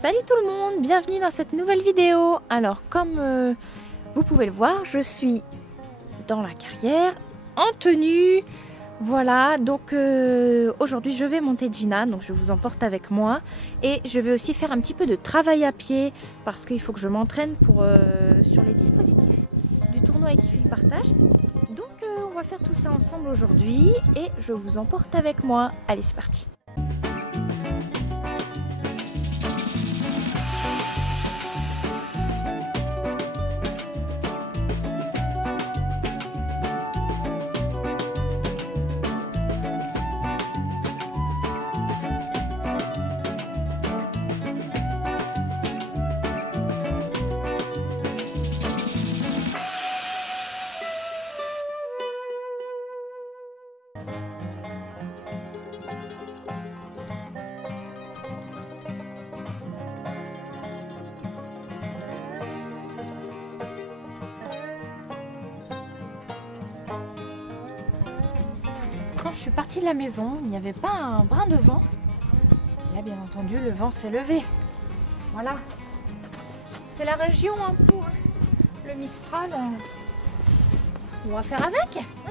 Salut tout le monde, bienvenue dans cette nouvelle vidéo. Alors comme vous pouvez le voir, je suis dans la carrière en tenue. Voilà, donc aujourd'hui je vais monter Gina, donc je vous emporte avec moi. Et je vais aussi faire un petit peu de travail à pied parce qu'il faut que je m'entraîne sur les dispositifs du tournoi Equifil Partage. Donc on va faire tout ça ensemble aujourd'hui et je vous emporte avec moi. Allez, c'est parti! Quand je suis partie de la maison, il n'y avait pas un brin de vent. Là, bien entendu, le vent s'est levé. Voilà. C'est la région hein, pour le Mistral. On va faire avec. Hein.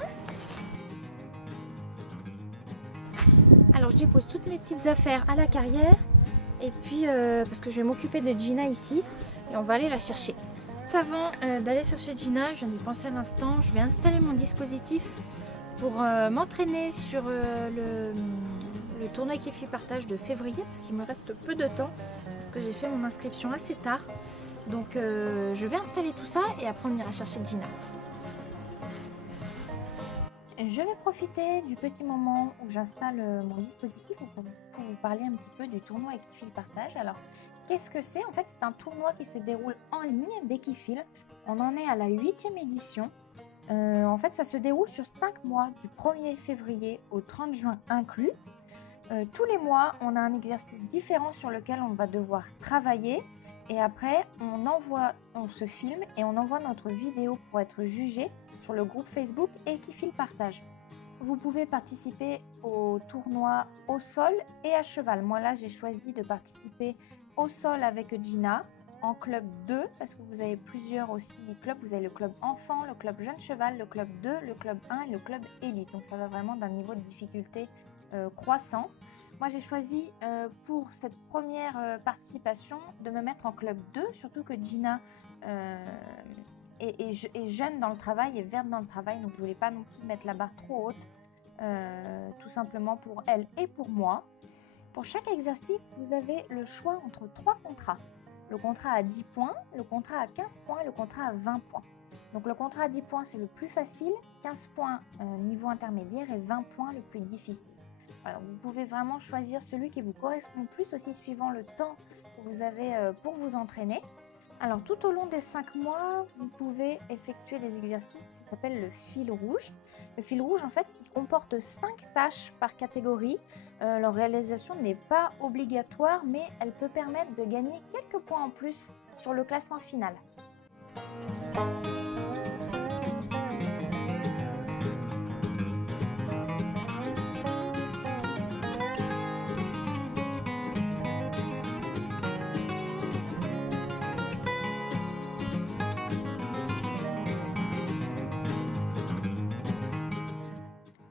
Alors, je dépose toutes mes petites affaires à la carrière. Et puis, parce que je vais m'occuper de Gina ici. Et on va aller la chercher. Avant d'aller chercher Gina, je viens d'y penser à l'instant. Je vais installer mon dispositif pour m'entraîner sur le tournoi Equifil Partage de février parce qu'il me reste peu de temps parce que j'ai fait mon inscription assez tard. Donc je vais installer tout ça et après on ira chercher Gina. Je vais profiter du petit moment où j'installe mon dispositif pour vous parler un petit peu du tournoi Equifil Partage. Alors qu'est-ce que c'est? En fait c'est un tournoi qui se déroule en ligne d'Equifil. On en est à la 8e édition. En fait, ça se déroule sur 5 mois, du 1er février au 30 juin inclus. Tous les mois, on a un exercice différent sur lequel on va devoir travailler. Et après, on se filme et on envoie notre vidéo pour être jugé sur le groupe Facebook Equifil Partage. Vous pouvez participer au tournoi au sol et à cheval. Moi là, j'ai choisi de participer au sol avec Gina. En club 2, parce que vous avez plusieurs aussi clubs, vous avez le club enfant, le club jeune cheval, le club 2, le club 1 et le club élite. Donc ça va vraiment d'un niveau de difficulté croissant. Moi j'ai choisi pour cette première participation de me mettre en club 2, surtout que Gina est jeune dans le travail et verte dans le travail, donc je ne voulais pas non plus mettre la barre trop haute, tout simplement pour elle et pour moi. Pour chaque exercice, vous avez le choix entre 3 contrats. Le contrat à 10 points, le contrat à 15 points et le contrat à 20 points. Donc le contrat à 10 points, c'est le plus facile, 15 points niveau intermédiaire et 20 points le plus difficile. Alors, vous pouvez vraiment choisir celui qui vous correspond le plus, aussi suivant le temps que vous avez pour vous entraîner. Alors tout au long des 5 mois, vous pouvez effectuer des exercices qui s'appellent le fil rouge. Le fil rouge, en fait, il comporte 5 tâches par catégorie. Leur réalisation n'est pas obligatoire, mais elle peut permettre de gagner quelques points en plus sur le classement final.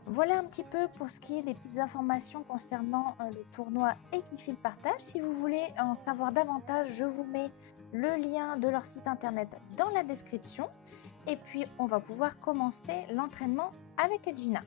Voilà un petit peu pour ce qui est des petites informations concernant le tournoi Equifil Partage. Si vous voulez en savoir davantage, je vous mets le lien de leur site internet dans la description. Et puis, on va pouvoir commencer l'entraînement avec Gina.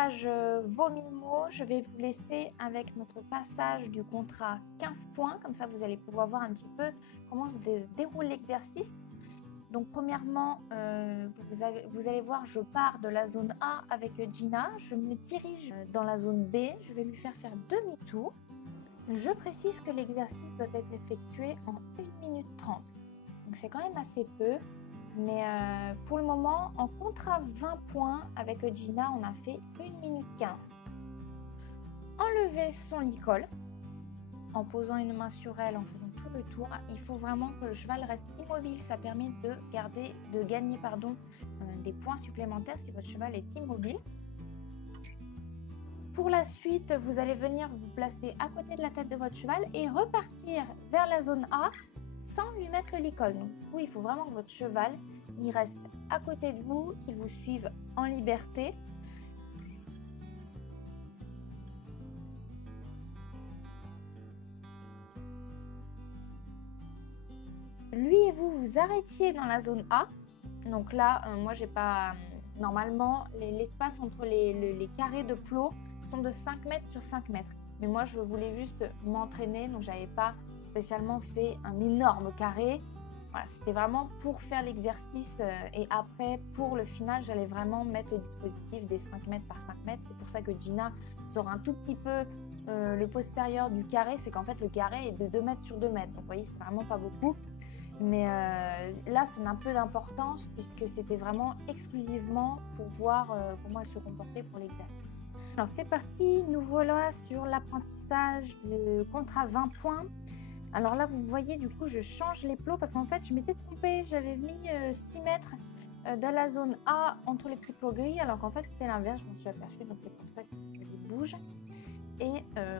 message vaut 1000 mots. Je vais vous laisser avec notre passage du contrat 15 points. Comme ça, vous allez pouvoir voir un petit peu comment se déroule l'exercice. Donc, premièrement, vous allez voir, je pars de la zone A avec Gina. Je me dirige dans la zone B. Je vais lui faire demi-tour. Je précise que l'exercice doit être effectué en 1 minute 30. Donc, c'est quand même assez peu. Mais pour le moment, en contrat 20 points avec Gina, on a fait 1 minute 15. Enlever son licol en posant une main sur elle, en faisant tout le tour. Il faut vraiment que le cheval reste immobile. Ça permet de gagner des points supplémentaires si votre cheval est immobile. Pour la suite, vous allez venir vous placer à côté de la tête de votre cheval et repartir vers la zone A sans lui mettre le licol. Donc, oui, il faut vraiment que votre cheval il reste à côté de vous, qu'il vous suive en liberté. Lui et vous, vous arrêtiez dans la zone A. Donc là, moi, j'ai pas... Normalement, l'espace entre les carrés de plot sont de 5 mètres sur 5 mètres. Mais moi, je voulais juste m'entraîner, donc j'avais pas spécialement fait un énorme carré. Voilà, c'était vraiment pour faire l'exercice et après, pour le final, j'allais vraiment mettre le dispositif des 5 mètres par 5 mètres. C'est pour ça que Gina sort un tout petit peu le postérieur du carré. C'est qu'en fait, le carré est de 2 mètres sur 2 mètres. Donc, vous voyez, c'est vraiment pas beaucoup. Mais là, ça a un peu d'importance puisque c'était vraiment exclusivement pour voir comment elle se comportait pour l'exercice. Alors, c'est parti. Nous voilà sur l'apprentissage de contrat 20 points. Alors là, vous voyez, du coup, je change les plots parce qu'en fait, je m'étais trompée. J'avais mis 6 mètres dans la zone A entre les petits plots gris, alors qu'en fait, c'était l'inverse. Je m'en suis aperçue, donc c'est pour ça que je les bouge. Et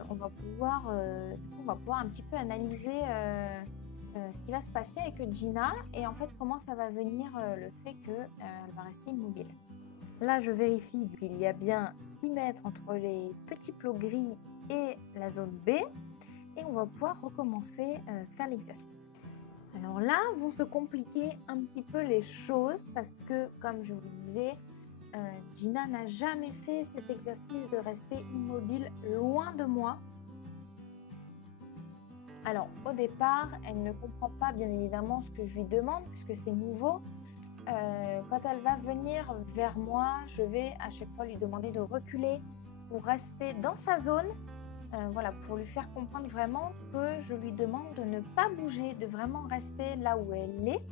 on va pouvoir un petit peu analyser ce qui va se passer avec Gina et en fait, comment ça va venir le fait qu'elle va rester immobile. Là, je vérifie qu'il y a bien 6 mètres entre les petits plots gris et la zone B. Et on va pouvoir recommencer faire l'exercice. Alors là, vont se compliquer un petit peu les choses parce que, comme je vous disais, Gina n'a jamais fait cet exercice de rester immobile loin de moi. Alors, au départ, elle ne comprend pas bien évidemment ce que je lui demande puisque c'est nouveau. Quand elle va venir vers moi, je vais à chaque fois lui demander de reculer pour rester dans sa zone. Voilà, pour lui faire comprendre vraiment que je lui demande de ne pas bouger, de vraiment rester là où elle est.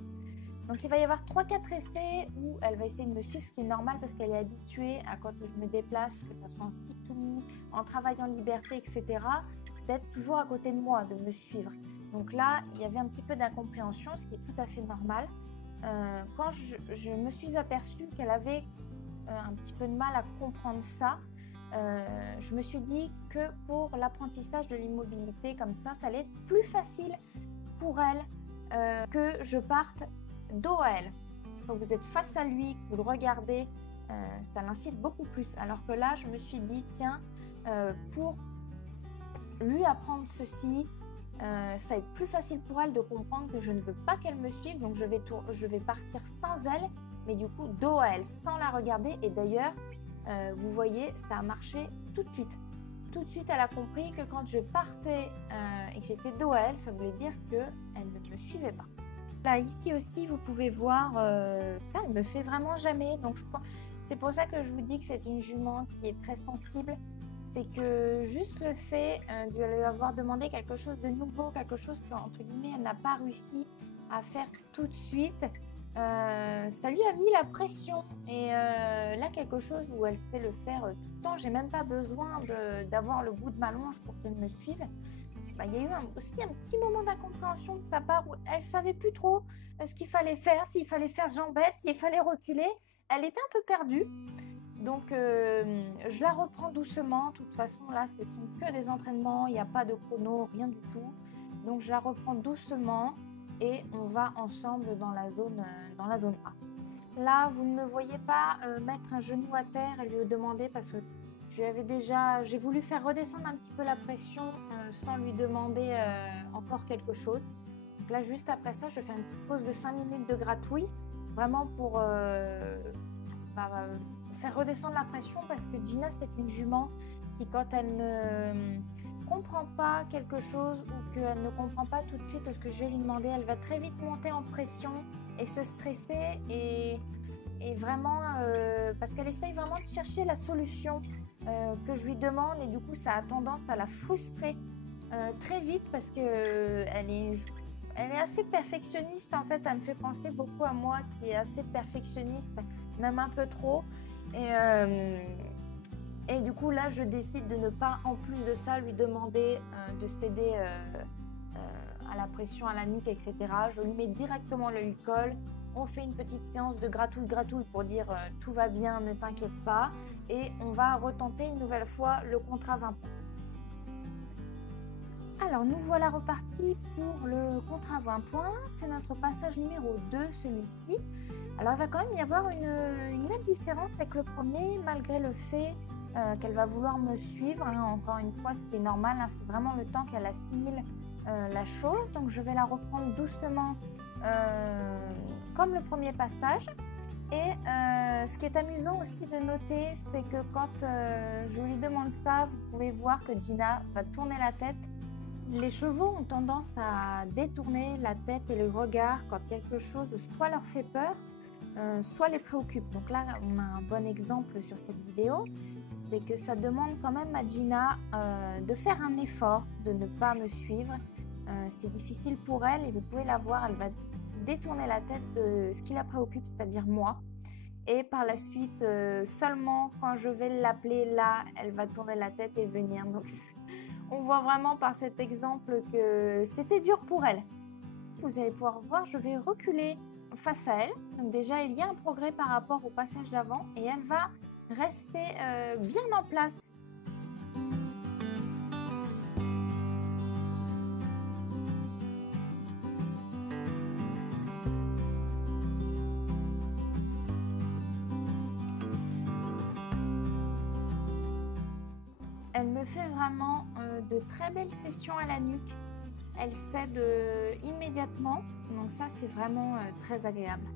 Donc il va y avoir 3-4 essais où elle va essayer de me suivre, ce qui est normal parce qu'elle est habituée à quand je me déplace, que ce soit en stick to me, en travaillant en liberté, etc., d'être toujours à côté de moi, de me suivre. Donc là, il y avait un petit peu d'incompréhension, ce qui est tout à fait normal. Quand je me suis aperçue qu'elle avait un petit peu de mal à comprendre ça, je me suis dit que pour l'apprentissage de l'immobilité comme ça allait être plus facile pour elle que je parte dos à elle. Quand vous êtes face à lui, que vous le regardez, ça l'incite beaucoup plus. Alors que là, je me suis dit, tiens, pour lui apprendre ceci, ça va être plus facile pour elle de comprendre que je ne veux pas qu'elle me suive, donc je vais partir sans elle, mais du coup dos à elle, sans la regarder. Et d'ailleurs, vous voyez, ça a marché tout de suite. Tout de suite, elle a compris que quand je partais et que j'étais dos à elle, ça voulait dire qu'elle ne me suivait pas. Là, ici aussi, vous pouvez voir, ça, elle ne me fait vraiment jamais. Donc, c'est pour ça que je vous dis que c'est une jument qui est très sensible. C'est que juste le fait de lui avoir demandé quelque chose de nouveau, quelque chose qu'entre guillemets, elle n'a pas réussi à faire tout de suite, ça lui a mis la pression. Et là, quelque chose où elle sait le faire tout le temps, j'ai même pas besoin d'avoir le bout de ma longe pour qu'elle me suive. Bah, il y a eu aussi un petit moment d'incompréhension de sa part où elle savait plus trop ce qu'il fallait faire, s'il fallait faire jambette, s'il fallait reculer. Elle était un peu perdue. Donc, je la reprends doucement. De toute façon, là, ce sont que des entraînements. Il n'y a pas de chrono, rien du tout. Donc, je la reprends doucement et on va ensemble dans la zone A. Là, vous ne me voyez pas mettre un genou à terre et lui demander parce que j'ai voulu faire redescendre un petit peu la pression sans lui demander encore quelque chose. Donc là, juste après ça, je fais une petite pause de 5 minutes de gratouille, vraiment pour faire redescendre la pression parce que Gina, c'est une jument qui, quand elle ne comprend pas quelque chose ou qu'elle ne comprend pas tout de suite ce que je vais lui demander, elle va très vite monter en pression et se stresser et vraiment parce qu'elle essaye vraiment de chercher la solution que je lui demande et du coup ça a tendance à la frustrer très vite parce que elle est assez perfectionniste en fait. Elle me fait penser beaucoup à moi qui est assez perfectionniste, même un peu trop. Et du coup là je décide de ne pas en plus de ça lui demander de céder à la pression à la nuque, etc. Je lui mets directement le Licol. On fait une petite séance de gratouille pour dire tout va bien, ne t'inquiète pas. Et on va retenter une nouvelle fois le contrat 20 points. Alors nous voilà repartis pour le contrat 20 points. C'est notre passage numéro 2, celui-ci. Alors il va quand même y avoir une nette différence avec le premier, malgré le fait qu'elle va vouloir me suivre. Hein, encore une fois, ce qui est normal, hein, c'est vraiment le temps qu'elle assimile la chose. Donc je vais la reprendre doucement comme le premier passage. Et ce qui est amusant aussi de noter, c'est que quand je lui demande ça, vous pouvez voir que Gina va tourner la tête. Les chevaux ont tendance à détourner la tête et le regard quand quelque chose soit leur fait peur, soit les préoccupe. Donc là, on a un bon exemple sur cette vidéo, c'est que ça demande quand même à Gina de faire un effort, de ne pas me suivre. C'est difficile pour elle et vous pouvez la voir, elle va détourner la tête de ce qui la préoccupe, c'est-à-dire moi. Et par la suite, seulement quand je vais l'appeler là, elle va tourner la tête et venir. Donc on voit vraiment par cet exemple que c'était dur pour elle. Vous allez pouvoir voir, je vais reculer face à elle. Donc déjà, il y a un progrès par rapport au passage d'avant et elle va rester bien en place. Elle me fait vraiment de très belles sessions à la nuque. Elle cède immédiatement, donc ça c'est vraiment très agréable.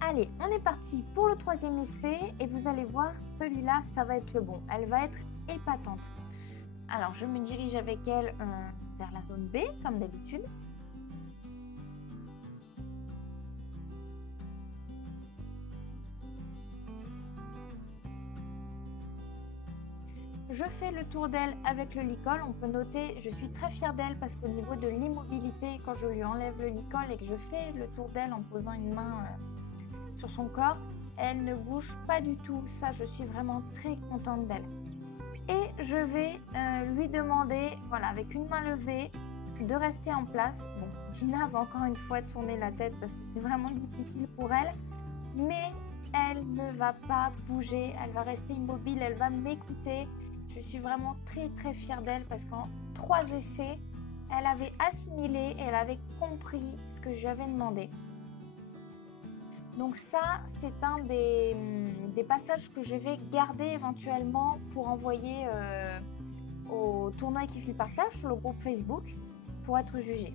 Allez, on est parti pour le troisième essai et vous allez voir, celui-là, ça va être le bon. Elle va être épatante. Alors, je me dirige avec elle vers la zone B, comme d'habitude. Je fais le tour d'elle avec le Licol. On peut noter, je suis très fière d'elle parce qu'au niveau de l'immobilité, quand je lui enlève le Licol et que je fais le tour d'elle en posant une main sur son corps, elle ne bouge pas du tout. Ça, je suis vraiment très contente d'elle. Et je vais lui demander, voilà, avec une main levée, de rester en place. Bon, Gina va encore une fois tourner la tête parce que c'est vraiment difficile pour elle, mais elle ne va pas bouger, elle va rester immobile, elle va m'écouter. Je suis vraiment très très fière d'elle parce qu'en 3 essais, elle avait assimilé et elle avait compris ce que je lui avais demandé. Donc ça, c'est un des passages que je vais garder éventuellement pour envoyer au tournoi Kifli Partage sur le groupe Facebook pour être jugé.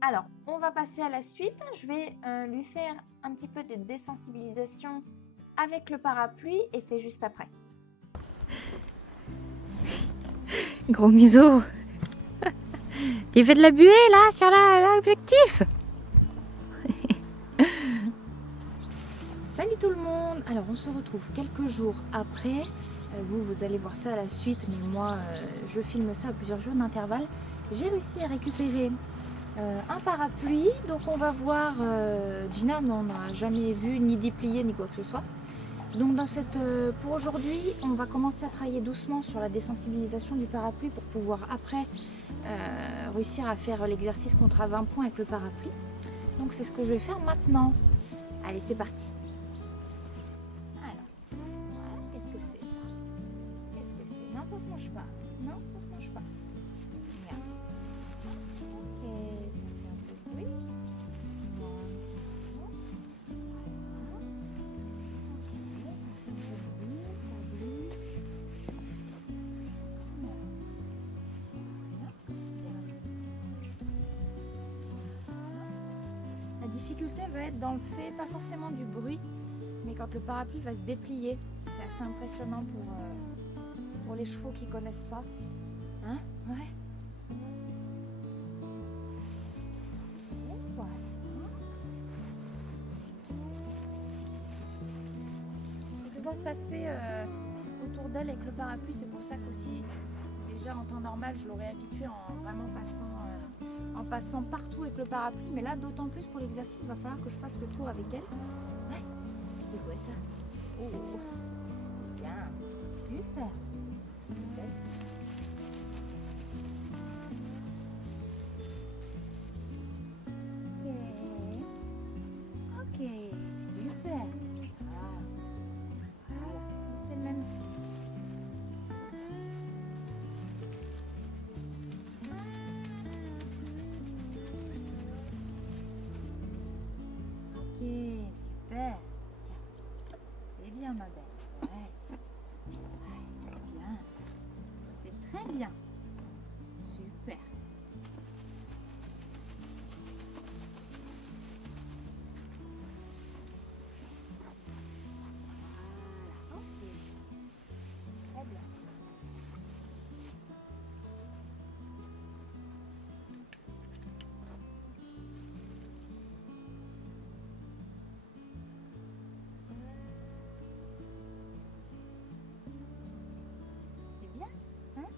Alors, on va passer à la suite. Je vais lui faire un petit peu de désensibilisation avec le parapluie et c'est juste après. Gros museau. Tu fais de la buée là sur l'objectif. Salut tout le monde. Alors on se retrouve quelques jours après. Vous allez voir ça à la suite, mais moi je filme ça à plusieurs jours d'intervalle. J'ai réussi à récupérer un parapluie. Donc on va voir, Gina n'en a jamais vu ni déplié ni quoi que ce soit. Donc pour aujourd'hui, on va commencer à travailler doucement sur la désensibilisation du parapluie pour pouvoir après réussir à faire l'exercice contrat 20 points avec le parapluie. Donc c'est ce que je vais faire maintenant. Allez, c'est parti. Alors, voilà, qu'est-ce que c'est ça? Qu'est-ce que c'est? Non, ça se mange difficulté va être dans le fait, pas forcément du bruit, mais quand le parapluie va se déplier. C'est assez impressionnant pour les chevaux qui connaissent pas. Hein? Ouais. Voilà. Je vais pas passer autour d'elle avec le parapluie, c'est pour ça qu'aussi, déjà en temps normal, je l'aurais habituée en vraiment passant partout avec le parapluie, mais là d'autant plus pour l'exercice, il va falloir que je fasse le tour avec elle. Ouais, c'est quoi ça? Oh, bien, super. Nickel. Ok, super. Voilà, c'est le même. Ok, super. Tiens, c'est bien ma belle. Ouais. Ouais, bien. C'est très bien. Super. Voilà, ok. Très bien. C'est bien, hein?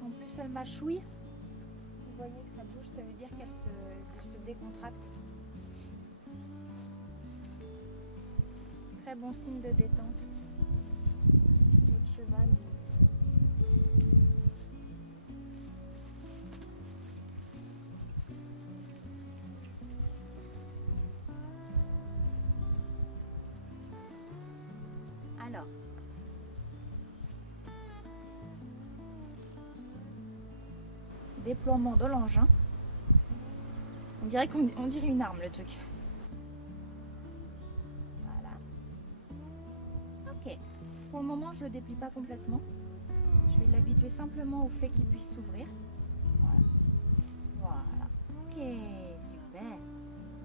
En plus, elle mâchouille. Vous voyez que ça bouge, ça veut dire qu'elle se décontracte. Très bon signe de détente. Votre cheval. Alors. Déploiement de l'engin. On dirait une arme le truc. Voilà. Ok. Pour le moment, je le déplie pas complètement. Je vais l'habituer simplement au fait qu'il puisse s'ouvrir. Voilà. Voilà. Ok, super.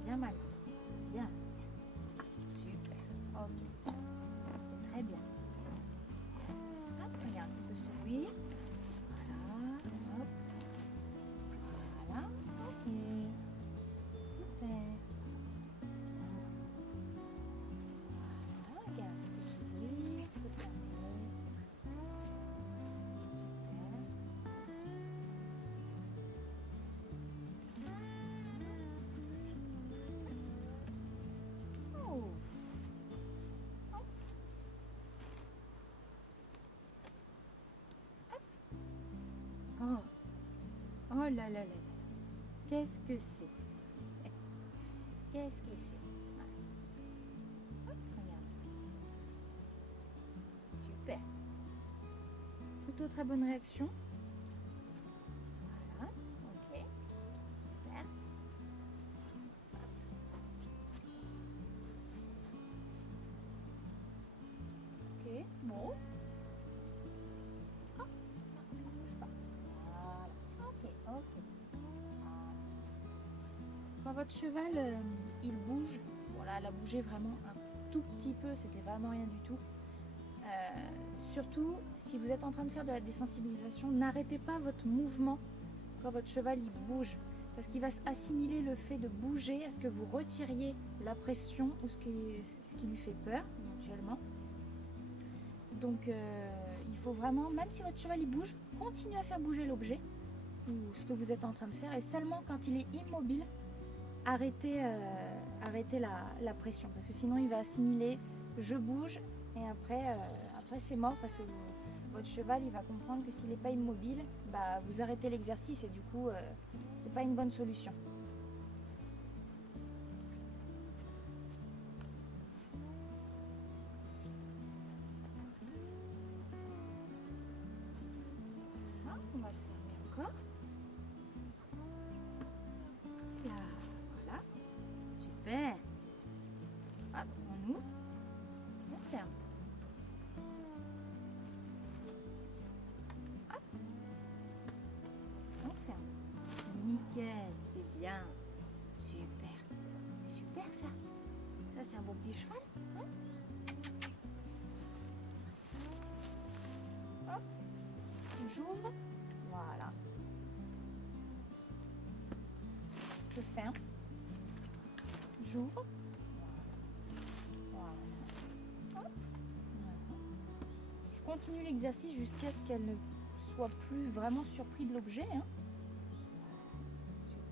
Bien mal. Bien. Super. Ok. C'est très bien. Hop, regarde, il peut s'ouvrir. Voilà. Hop. Voilà. Ok. Super. Voilà, regarde, il peut s'ouvrir, se fermer. Super. Oh. Hop. Oh. Oh là là là là. Qu'est-ce que c'est? Qu'est-ce que c'est? Hop, regarde. Super. Plutôt très bonne réaction. Voilà. Ok. Super. Ok. Bon. Oh. Non, ça bouge pas. Voilà. Ok. Ok. Voilà. Quand votre cheval il bouge, bon là elle a bougé vraiment un tout petit peu, c'était vraiment rien du tout. Surtout si vous êtes en train de faire de la désensibilisation, n'arrêtez pas votre mouvement quand votre cheval il bouge, parce qu'il va assimiler le fait de bouger à ce que vous retiriez la pression ou ce qui lui fait peur éventuellement. Donc il faut vraiment, même si votre cheval il bouge, continuez à faire bouger l'objet ou ce que vous êtes en train de faire, et seulement quand il est immobile, arrêtez la pression, parce que sinon il va assimiler je bouge et après c'est mort, parce que votre cheval il va comprendre que s'il n'est pas immobile, bah, vous arrêtez l'exercice et du coup c'est pas une bonne solution. Voilà, on va le fermer encore. Là, voilà, super. Hop, on ouvre. du cheval. Hein. Hop. J'ouvre. Voilà. Je ferme. J'ouvre. Voilà. Hop. Voilà. Je continue l'exercice jusqu'à ce qu'elle ne soit plus vraiment surpris de l'objet. Hein.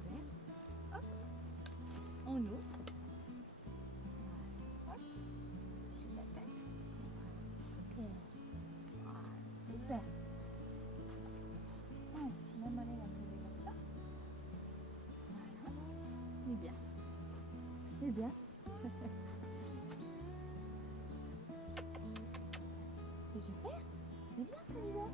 Super. Hop. On ouvre. Voilà. Hop. Sur la tête. Voilà. Voilà. Super. Même aller la poser comme ça. Voilà. C'est bien. C'est bien. C'est super. C'est bien celui-là.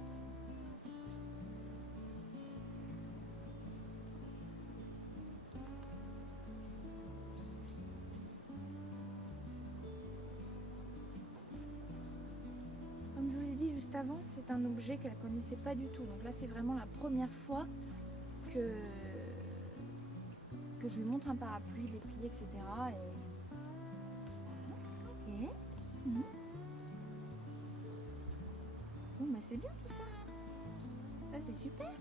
Comme je vous l'ai dit juste avant, c'est un objet qu'elle ne connaissait pas du tout. Donc là, c'est vraiment la première fois que je lui montre un parapluie, les pliés, etc. Et... Ok. Bon, bah c'est bien tout ça. Ça, c'est super.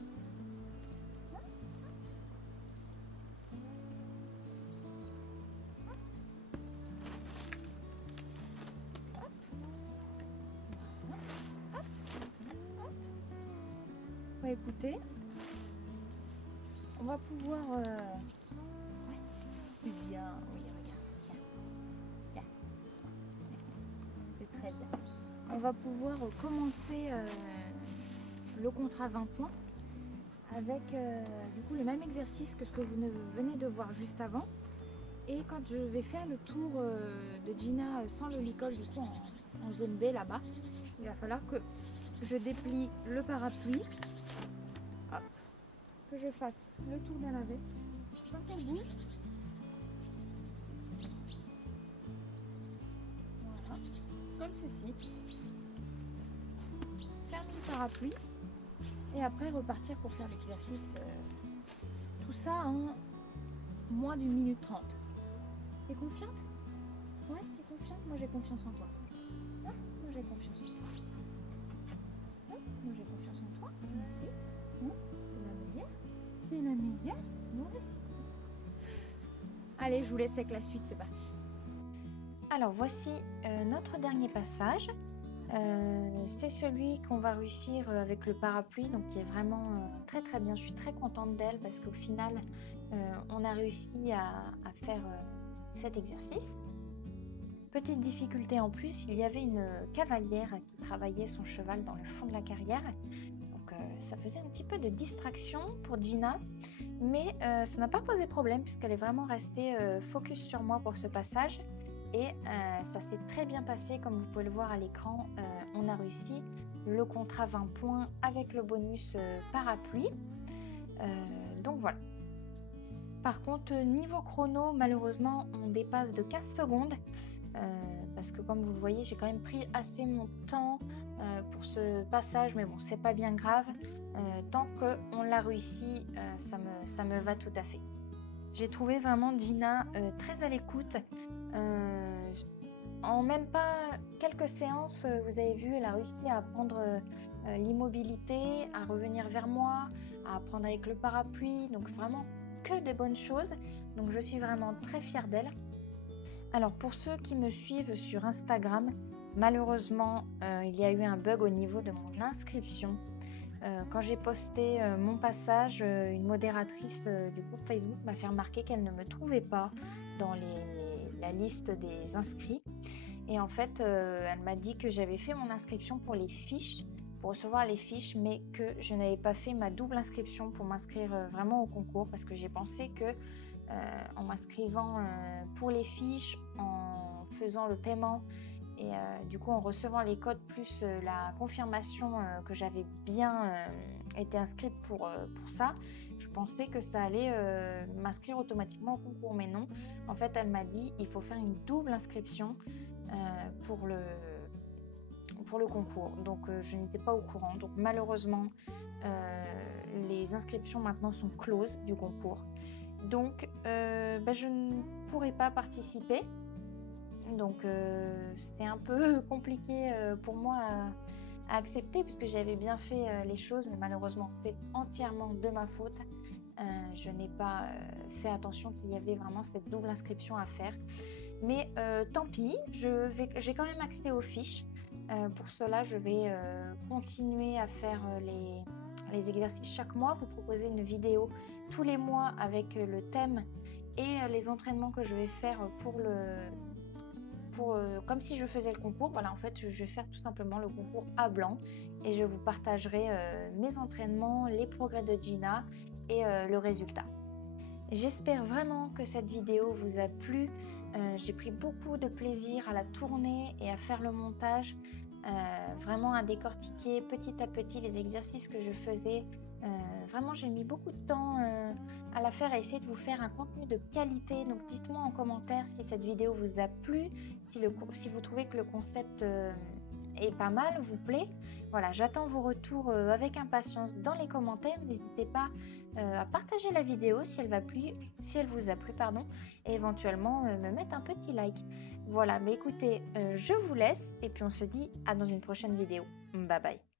Bah, écoutez, on va pouvoir... Ouais, c'est bien. Oui, regarde, tiens. Tiens. C'est très bien. On va pouvoir commencer le contrat 20 points avec du coup le même exercice que ce que vous venez de voir juste avant. Et quand je vais faire le tour de Gina sans le licol, du coup en zone B là-bas, il va falloir que je déplie le parapluie. Hop, que je fasse le tour de la veste sans qu'elle bouge. Voilà, comme ceci. Ferme le parapluie et après repartir pour faire l'exercice. Tout ça en moins d'une minute 30. T'es confiante? Ouais, t'es confiante? Moi j'ai confiance en toi. Hein? Moi j'ai confiance en toi. Hein? Moi j'ai confiance en toi. Merci. Hein? C'est la meilleure. C'est la meilleure. Ouais. Allez, je vous laisse avec la suite, c'est parti. Alors voici notre dernier passage. C'est celui qu'on va réussir avec le parapluie, donc qui est vraiment très très bien. Je suis très contente d'elle parce qu'au final, on a réussi à faire cet exercice. Petite difficulté en plus, il y avait une cavalière qui travaillait son cheval dans le fond de la carrière. Donc ça faisait un petit peu de distraction pour Gina, mais ça n'a pas posé problème puisqu'elle est vraiment restée focus sur moi pour ce passage. Et ça s'est très bien passé, comme vous pouvez le voir à l'écran, on a réussi le contrat 20 points avec le bonus parapluie. Donc voilà. Par contre, niveau chrono, malheureusement, on dépasse de 15 secondes. Parce que comme vous le voyez, j'ai quand même pris assez mon temps pour ce passage. Mais bon, c'est pas bien grave. Tant qu'on l'a réussi, ça me va tout à fait. J'ai trouvé vraiment Gina très à l'écoute. En même pas quelques séances, vous avez vu, elle a réussi à apprendre l'immobilité, à revenir vers moi, à apprendre avec le parapluie. Donc vraiment que des bonnes choses. Donc je suis vraiment très fière d'elle. Alors pour ceux qui me suivent sur Instagram, malheureusement, il y a eu un bug au niveau de mon inscription. Quand j'ai posté mon passage, une modératrice du groupe Facebook m'a fait remarquer qu'elle ne me trouvait pas dans la liste des inscrits. Et en fait, elle m'a dit que j'avais fait mon inscription pour les fiches, pour recevoir les fiches, mais que je n'avais pas fait ma double inscription pour m'inscrire vraiment au concours, parce que j'ai pensé que en m'inscrivant pour les fiches, en faisant le paiement et du coup en recevant les codes plus la confirmation que j'avais bien été inscrite pour ça, je pensais que ça allait m'inscrire automatiquement au concours, mais non. En fait, elle m'a dit il faut faire une double inscription pour le concours. Donc je n'étais pas au courant. Donc malheureusement, les inscriptions maintenant sont closes du concours. Donc je ne pourrai pas participer. Donc c'est un peu compliqué pour moi à accepter puisque j'avais bien fait les choses, mais malheureusement c'est entièrement de ma faute. Je n'ai pas fait attention qu'il y avait vraiment cette double inscription à faire. Mais tant pis, j'ai quand même accès aux fiches. Pour cela, je vais continuer à faire les exercices chaque mois, vous proposer une vidéo tous les mois avec le thème et les entraînements que je vais faire comme si je faisais le concours. Voilà, en fait, je vais faire tout simplement le concours à blanc et je vous partagerai mes entraînements, les progrès de Gina et le résultat. J'espère vraiment que cette vidéo vous a plu. J'ai pris beaucoup de plaisir à la tourner et à faire le montage, vraiment à décortiquer petit à petit les exercices que je faisais. Vraiment, j'ai mis beaucoup de temps à la faire, à essayer de vous faire un contenu de qualité. Donc dites-moi en commentaire si cette vidéo vous a plu, si vous trouvez que le concept est pas mal, vous plaît. Voilà, j'attends vos retours avec impatience dans les commentaires. N'hésitez pas à partager la vidéo si elle vous a plu, et éventuellement me mettre un petit like. Voilà, mais écoutez, je vous laisse et puis on se dit à dans une prochaine vidéo. Bye bye.